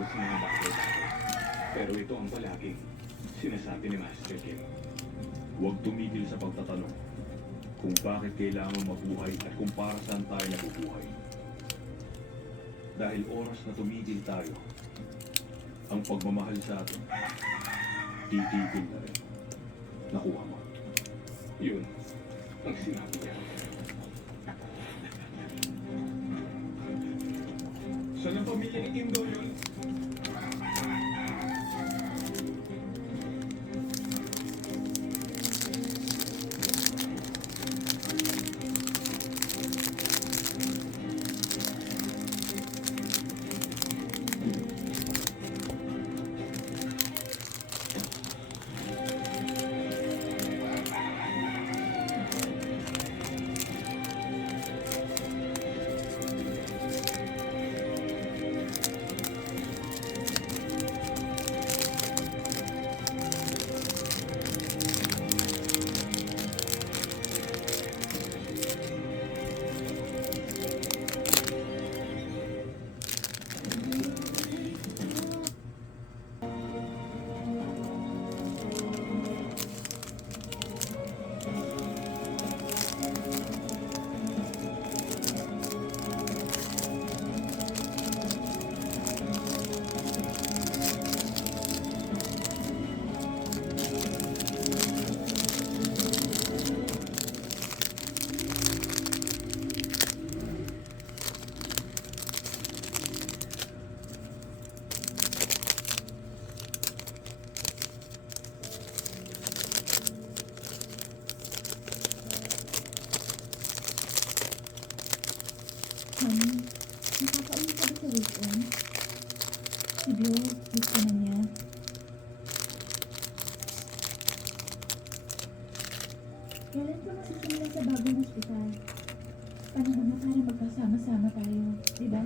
pagod sa mga bagay-bagay. Pero ito ang palaging sinasabi ni Master Kim. Huwag tumigil sa pagtatanong kung bakit kailangan mabuhay at kung para saan tayo nabubuhay. Dahil oras na tumigil tayo, ang pagmamahal sa atin, titigil na rin. Nakuha mo. Yun ang sinabi niya. Saan ang pamilya ni Kim Do yun? Honey, nakakauwi ka ba sa weekend? Si Blo, gusto na niya. Kailan ka masisimula sa bagong hospital? Panahon na para magkasama-sama tayo, di ba?